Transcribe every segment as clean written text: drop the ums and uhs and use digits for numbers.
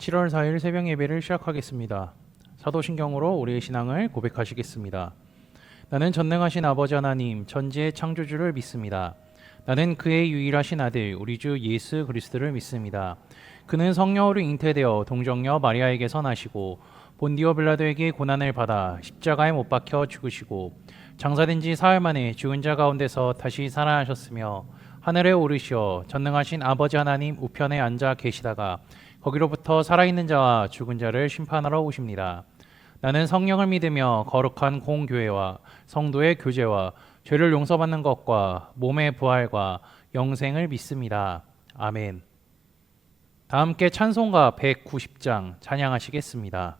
7월 4일 새벽 예배를 시작하겠습니다. 사도신경으로 우리의 신앙을 고백하시겠습니다. 나는 전능하신 아버지 하나님 천지의 창조주를 믿습니다. 나는 그의 유일하신 아들 우리 주 예수 그리스도를 믿습니다. 그는 성령으로 잉태되어 동정녀 마리아에게서 나시고 본디오 빌라도에게 고난을 받아 십자가에 못 박혀 죽으시고 장사된 지 사흘 만에 죽은 자 가운데서 다시 살아나셨으며 하늘에 오르시어 전능하신 아버지 하나님 우편에 앉아 계시다가 거기로부터 살아있는 자와 죽은 자를 심판하러 오십니다. 나는 성령을 믿으며 거룩한 공교회와 성도의 교제와 죄를 용서받는 것과 몸의 부활과 영생을 믿습니다. 아멘. 다 함께 찬송가 190장 찬양하시겠습니다.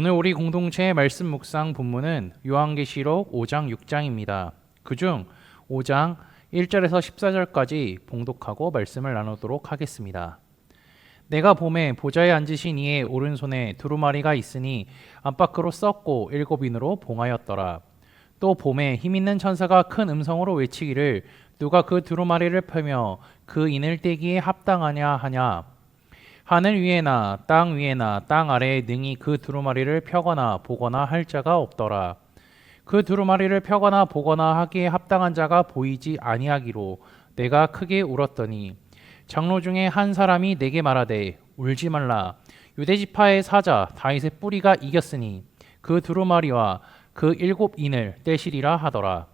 오늘 우리 공동체의 말씀 묵상 본문은 요한계시록 5장 6장입니다. 그중 5장 1절에서 14절까지 봉독하고 말씀을 나누도록 하겠습니다. 내가 봄에 보좌에 앉으신 이의 오른손에 두루마리가 있으니 안팎으로 썩고 7인으로 봉하였더라. 또 봄에 힘있는 천사가 큰 음성으로 외치기를 누가 그 두루마리를 펴며 그 인을 떼기에 합당하냐 하냐. 하늘 위에나 땅 위에나 땅 아래에 능히 그 두루마리를 펴거나 보거나 할 자가 없더라. 그 두루마리를 펴거나 보거나 하기에 합당한 자가 보이지 아니하기로 내가 크게 울었더니 장로 중에 한 사람이 내게 말하되 울지 말라. 유대지파의 사자 다윗의 뿌리가 이겼으니 그 두루마리와 그 7인을 떼시리라 하더라.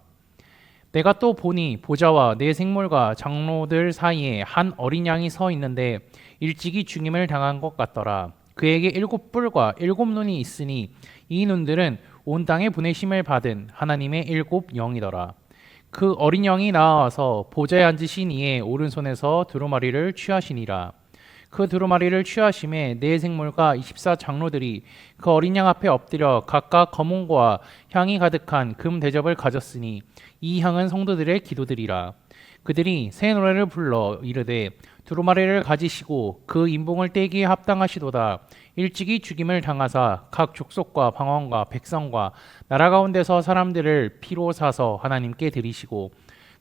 내가 또 보니 보좌와 네 생물과 장로들 사이에 한 어린 양이 서 있는데 일찍이 죽임을 당한 것 같더라. 그에게 7뿔과 7눈이 있으니 이 눈들은 온 땅에 보내심을 받은 하나님의 일곱 영이더라. 그 어린 양이 나와서 보좌에 앉으신 이의 오른손에서 두루마리를 취하시니라. 그 두루마리를 취하심에 네 생물과 24 장로들이 그 어린 양 앞에 엎드려 각각 거문과 향이 가득한 금 대접을 가졌으니 이 향은 성도들의 기도들이라. 그들이 새 노래를 불러 이르되 두루마리를 가지시고 그 인봉을 떼기에 합당하시도다. 일찍이 죽임을 당하사 각 족속과 방언과 백성과 나라 가운데서 사람들을 피로 사서 하나님께 드리시고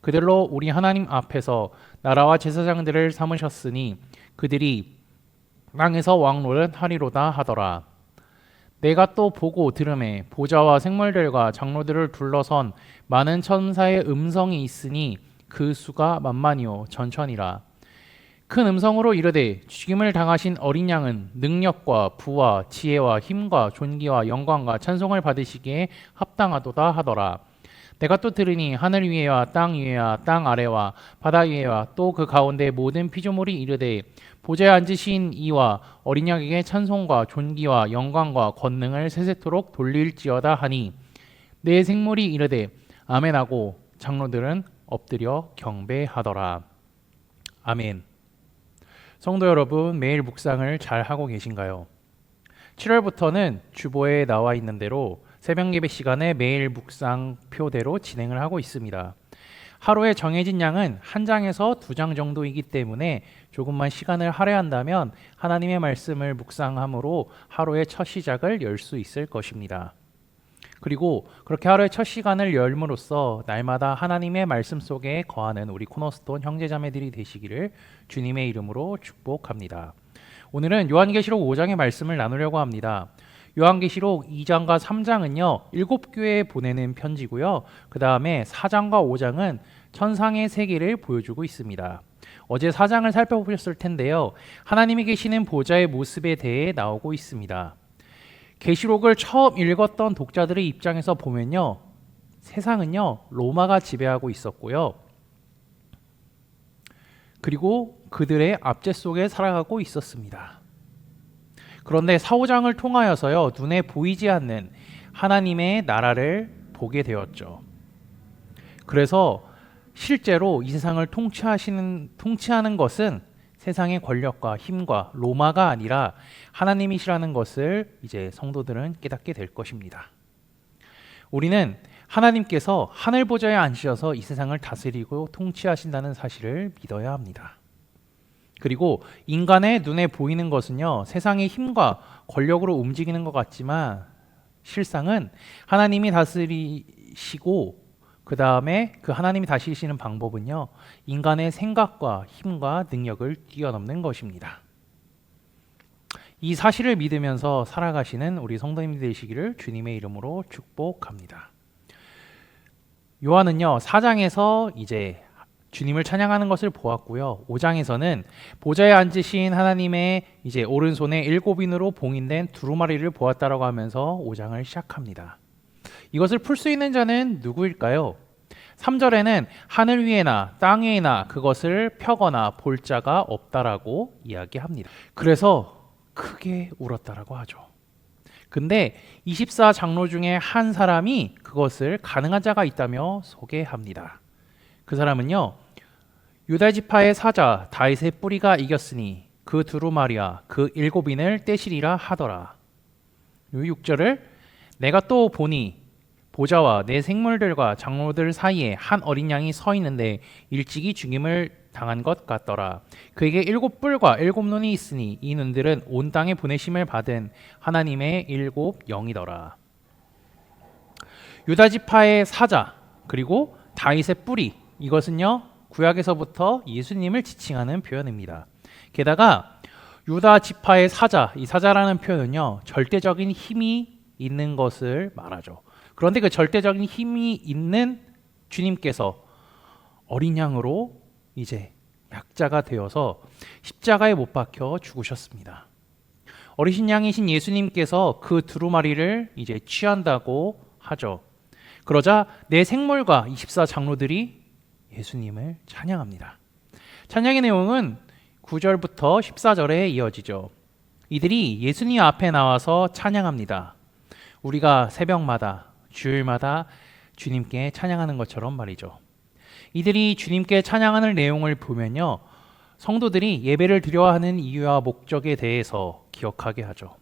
그들로 우리 하나님 앞에서 나라와 제사장들을 삼으셨으니 그들이 땅에서 왕노릇 하리로다 하더라. 내가 또 보고 들음에 보좌와 생물들과 장로들을 둘러선 많은 천사의 음성이 있으니 그 수가 만만이요 전천이라. 큰 음성으로 이르되 죽임을 당하신 어린 양은 능력과 부와 지혜와 힘과 존귀와 영광과 찬송을 받으시기에 합당하도다 하더라. 내가 또 들으니 하늘 위에와 땅 위에와 땅 아래와 바다 위에와 또 그 가운데 모든 피조물이 이르되 보좌에 앉으신 이와 어린 양에게 찬송과 존귀와 영광과 권능을 세세토록 돌릴지어다 하니 네 생물이 이르되 아멘하고 장로들은 엎드려 경배하더라. 아멘. 성도 여러분, 매일 묵상을 잘 하고 계신가요? 7월부터는 주보에 나와 있는 대로 새벽 예배 시간에 매일 묵상표대로 진행을 하고 있습니다. 하루에 정해진 양은 한 장에서 두 장 정도이기 때문에 조금만 시간을 할애한다면 하나님의 말씀을 묵상함으로 하루의 첫 시작을 열 수 있을 것입니다. 그리고 그렇게 하루의 첫 시간을 열므로써 날마다 하나님의 말씀 속에 거하는 우리 코너스톤 형제자매들이 되시기를 주님의 이름으로 축복합니다. 오늘은 요한계시록 5장의 말씀을 나누려고 합니다. 요한계시록 2장과 3장은요 7교회에 보내는 편지고요. 그 다음에 4장과 5장은 천상의 세계를 보여주고 있습니다. 어제 4장을 살펴보셨을 텐데요. 하나님이 계시는 보좌의 모습에 대해 나오고 있습니다. 계시록을 처음 읽었던 독자들의 입장에서 보면요. 세상은요 로마가 지배하고 있었고요. 그리고 그들의 압제 속에 살아가고 있었습니다. 그런데 4, 5장을 통하여서요 눈에 보이지 않는 하나님의 나라를 보게 되었죠. 그래서 실제로 이 세상을 통치하는 것은 세상의 권력과 힘과 로마가 아니라 하나님이시라는 것을 이제 성도들은 깨닫게 될 것입니다. 우리는 하나님께서 하늘 보좌에 앉으셔서 이 세상을 다스리고 통치하신다는 사실을 믿어야 합니다. 그리고 인간의 눈에 보이는 것은요 세상의 힘과 권력으로 움직이는 것 같지만 실상은 하나님이 다스리시고 그 다음에 그 하나님이 다스리시는 방법은요 인간의 생각과 힘과 능력을 뛰어넘는 것입니다. 이 사실을 믿으면서 살아가시는 우리 성도님들 되시기를 주님의 이름으로 축복합니다. 요한은요 4장에서 이제 주님을 찬양하는 것을 보았고요. 5장에서는 보좌에 앉으신 하나님의 이제 오른손에 7인으로 봉인된 두루마리를 보았다라고 하면서 5장을 시작합니다. 이것을 풀 수 있는 자는 누구일까요? 3절에는 하늘 위에나 땅 위에나 그것을 펴거나 볼 자가 없다라고 이야기합니다. 그래서 크게 울었다라고 하죠. 근데 24 장로 중에 한 사람이 그것을 가능한 자가 있다며 소개합니다. 그 사람은요 유다 지파의 사자 다윗의 뿌리가 이겼으니 그 두루마리와 그 7인을 떼시리라 하더라. 6절을 내가 또 보니 보좌와 내 생물들과 장로들 사이에 한 어린 양이 서 있는데 일찍이 죽임을 당한 것 같더라. 그에게 7뿔과 7눈이 있으니 이 눈들은 온 땅에 보내심을 받은 하나님의 7 영이더라. 유다 지파의 사자 그리고 다윗의 뿌리 이것은요 구약에서부터 예수님을 지칭하는 표현입니다. 게다가 유다 지파의 사자 이 사자라는 표현은요 절대적인 힘이 있는 것을 말하죠. 그런데 그 절대적인 힘이 있는 주님께서 어린 양으로 이제 약자가 되어서 십자가에 못 박혀 죽으셨습니다. 어리신 양이신 예수님께서 그 두루마리를 이제 취한다고 하죠. 그러자 내 생물과 24 장로들이 예수님을 찬양합니다. 찬양의 내용은 9절부터 14절에 이어지죠. 이들이 예수님 앞에 나와서 찬양합니다. 우리가 새벽마다 주일마다 주님께 찬양하는 것처럼 말이죠. 이들이 주님께 찬양하는 내용을 보면요, 성도들이 예배를 드려야 하는 이유와 목적에 대해서 기억하게 하죠.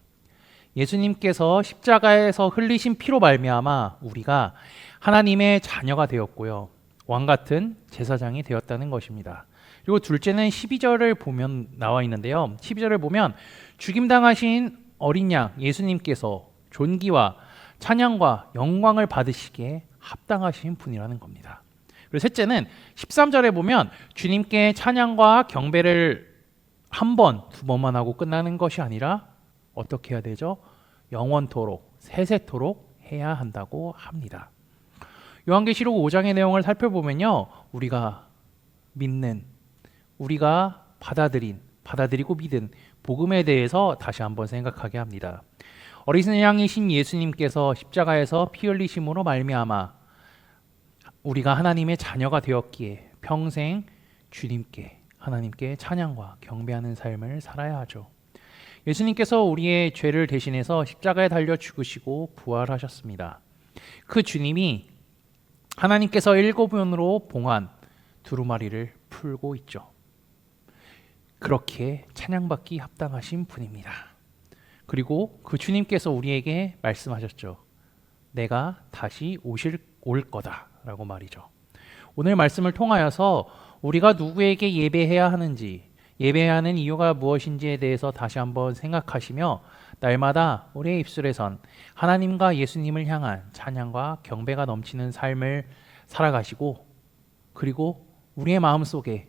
예수님께서 십자가에서 흘리신 피로 말미암아 우리가 하나님의 자녀가 되었고요, 왕 같은 제사장이 되었다는 것입니다. 그리고 둘째는 12절을 보면 나와 있는데요, 12절을 보면 죽임당하신 어린 양 예수님께서 존귀와 찬양과 영광을 받으시기에 합당하신 분이라는 겁니다. 그리고 셋째는 13절에 보면 주님께 찬양과 경배를 한 번, 두 번만 하고 끝나는 것이 아니라 어떻게 해야 되죠? 영원토록, 세세토록 해야 한다고 합니다. 요한계시록 5장의 내용을 살펴보면요, 우리가 믿는, 우리가 받아들이고 믿은 복음에 대해서 다시 한번 생각하게 합니다. 어린 양이신 예수님께서 십자가에서 피 흘리심으로 말미암아 우리가 하나님의 자녀가 되었기에 평생 주님께, 하나님께 찬양과 경배하는 삶을 살아야 하죠. 예수님께서 우리의 죄를 대신해서 십자가에 달려 죽으시고 부활하셨습니다. 그 주님이 하나님께서 일곱원으로 봉한 두루마리를 풀고 있죠. 그렇게 찬양받기 합당하신 분입니다. 그리고 그 주님께서 우리에게 말씀하셨죠. 내가 다시 올 거다라고 말이죠. 오늘 말씀을 통하여서 우리가 누구에게 예배해야 하는지, 예배해야 하는 이유가 무엇인지에 대해서 다시 한번 생각하시며 날마다 우리의 입술에선 하나님과 예수님을 향한 찬양과 경배가 넘치는 삶을 살아가시고, 그리고 우리의 마음속에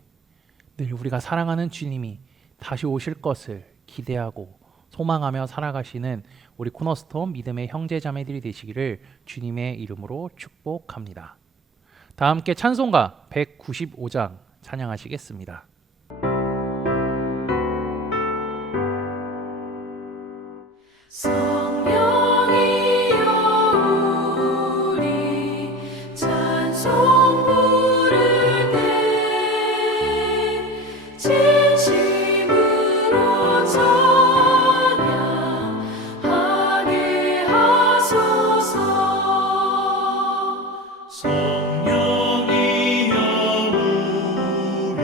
늘 우리가 사랑하는 주님이 다시 오실 것을 기대하고 소망하며 살아가시는 우리 코너스톤 믿음의 형제자매들이 되시기를 주님의 이름으로 축복합니다. 다 함께 찬송가 195장 찬양하시겠습니다. 성령이여 우리 찬송 부를 때 진심으로 찬양하게 하소서. 성령이여 우리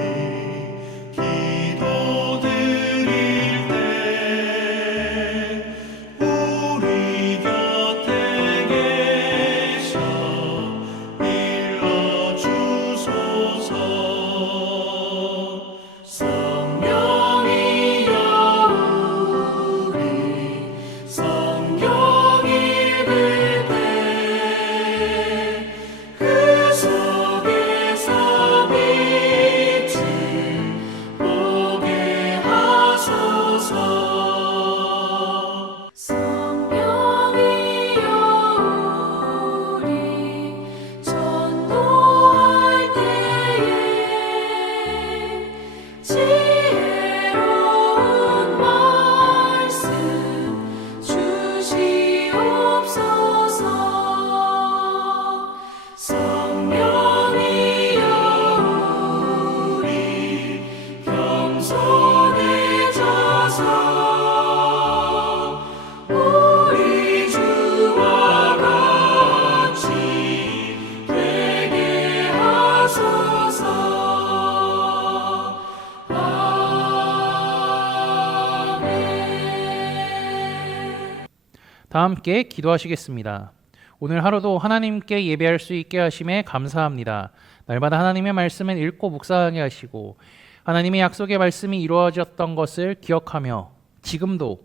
기도 드릴 때 우리 곁에 계셔 일러주소서. 성령이여 우리 성경 읽을 때 그 속에서 빛을 보게 하소서. 성령이여 우리 전도할 때에 지혜로운 말씀 주시옵소서. 성령이여 우리 겸손해져서 우리 주와 같이 되게 하소서. 아멘. 다 함께 기도하시겠습니다. 오늘 하루도 하나님께 예배할 수 있게 하심에 감사합니다. 날마다 하나님의 말씀을 읽고 묵상하게 하시고 하나님의 약속의 말씀이 이루어졌던 것을 기억하며 지금도,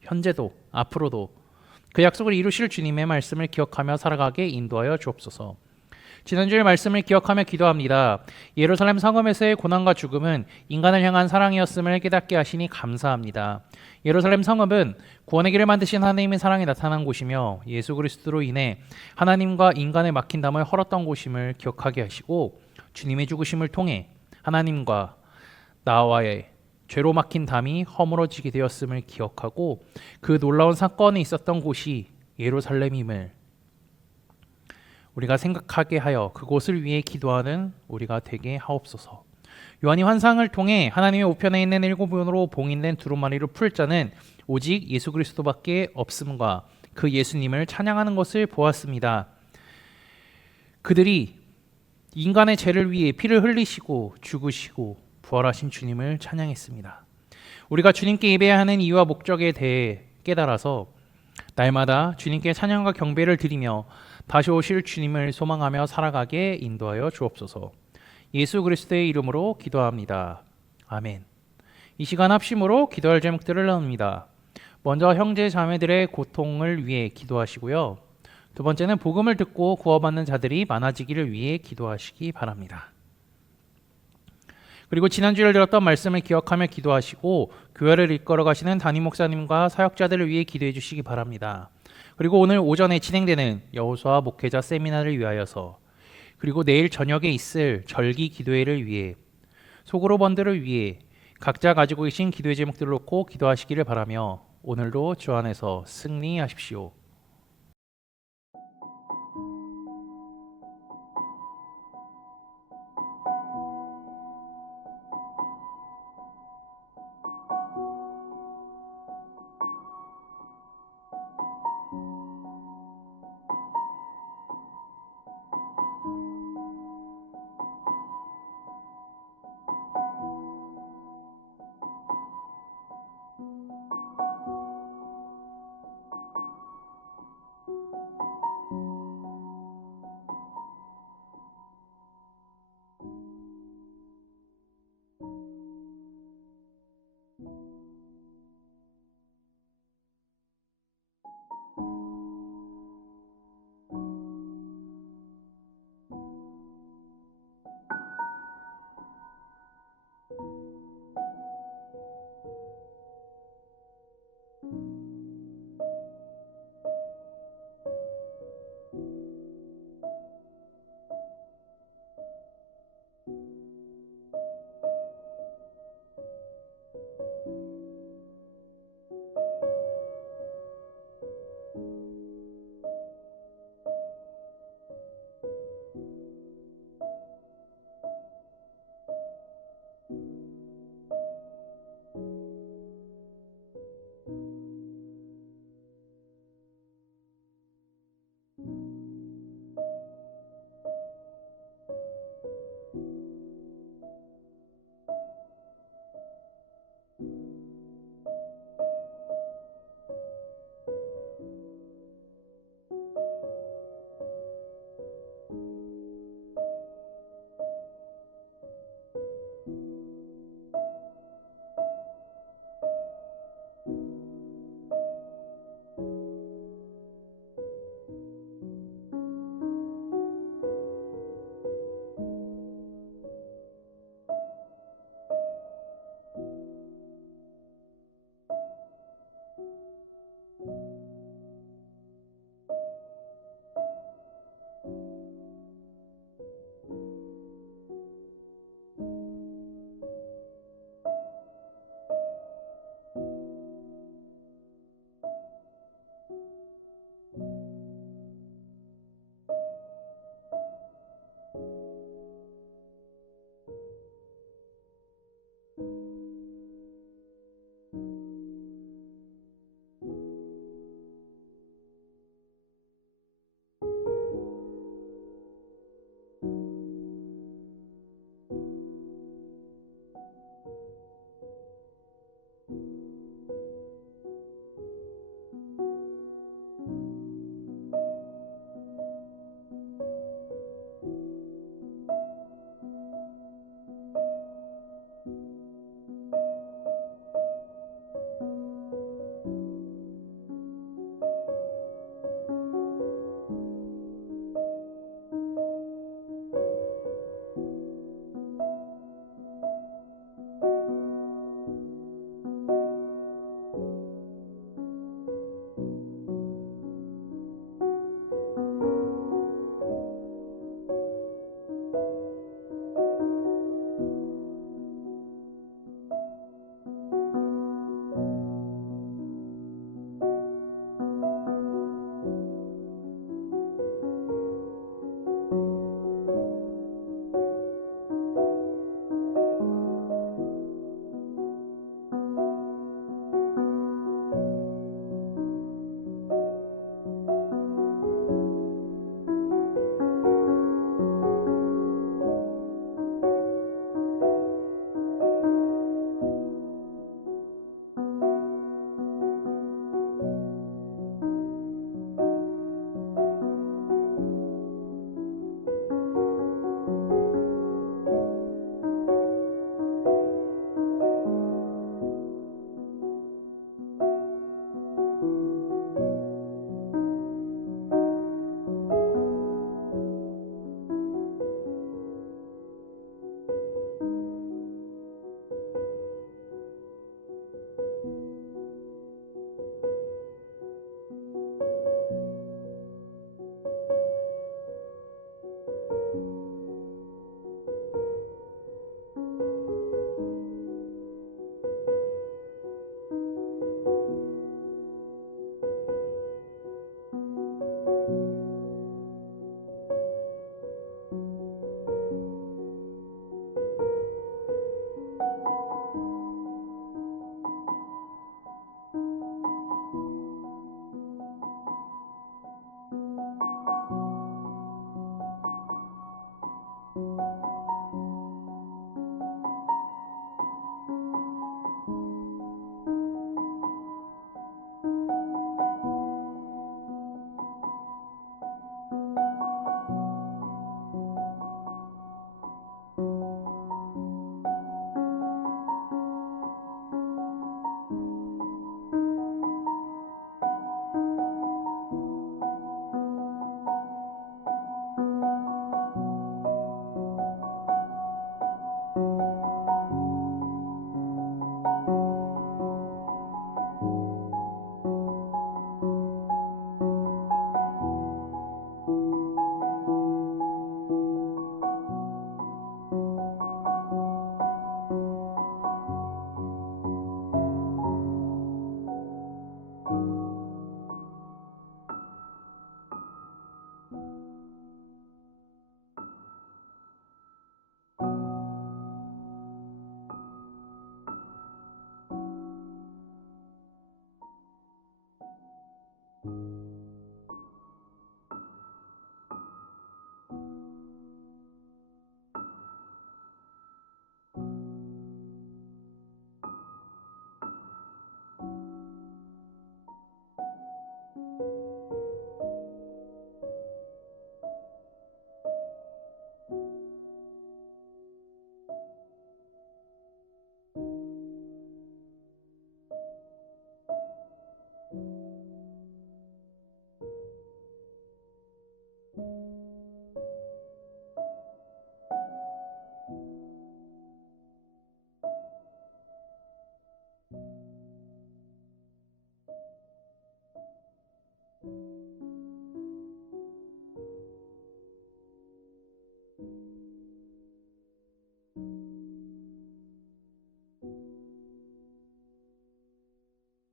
현재도, 앞으로도 그 약속을 이루실 주님의 말씀을 기억하며 살아가게 인도하여 주옵소서. 지난주의 말씀을 기억하며 기도합니다. 예루살렘 성읍에서의 고난과 죽음은 인간을 향한 사랑이었음을 깨닫게 하시니 감사합니다. 예루살렘 성읍은 구원의 길을 만드신 하나님의 사랑이 나타난 곳이며 예수 그리스도로 인해 하나님과 인간의 막힌 담을 헐었던 곳임을 기억하게 하시고 주님의 죽으심을 통해 하나님과 나와의 죄로 막힌 담이 허물어지게 되었음을 기억하고 그 놀라운 사건이 있었던 곳이 예루살렘임을 우리가 생각하게 하여 그곳을 위해 기도하는 우리가 되게 하옵소서. 요한이 환상을 통해 하나님의 우편에 있는 일곱 원으로 봉인된 두루마리를 풀 자는 오직 예수 그리스도밖에 없음과 그 예수님을 찬양하는 것을 보았습니다. 그들이 인간의 죄를 위해 피를 흘리시고 죽으시고 부활하신 주님을 찬양했습니다. 우리가 주님께 예배해야 하는 이유와 목적에 대해 깨달아서 날마다 주님께 찬양과 경배를 드리며 다시 오실 주님을 소망하며 살아가게 인도하여 주옵소서. 예수 그리스도의 이름으로 기도합니다. 아멘. 이 시간 합심으로 기도할 제목들을 나눕니다. 먼저 형제 자매들의 고통을 위해 기도하시고요. 두 번째는 복음을 듣고 구원받는 자들이 많아지기를 위해 기도하시기 바랍니다. 그리고 지난주에 들었던 말씀을 기억하며 기도하시고 교회를 이끌어 가시는 담임 목사님과 사역자들을 위해 기도해 주시기 바랍니다. 그리고 오늘 오전에 진행되는 여호수아 목회자 세미나를 위하여서, 그리고 내일 저녁에 있을 절기 기도회를 위해, 소그룹 원들을 위해 각자 가지고 계신 기도의 제목들을 놓고 기도하시기를 바라며 오늘도 주 안에서 승리하십시오.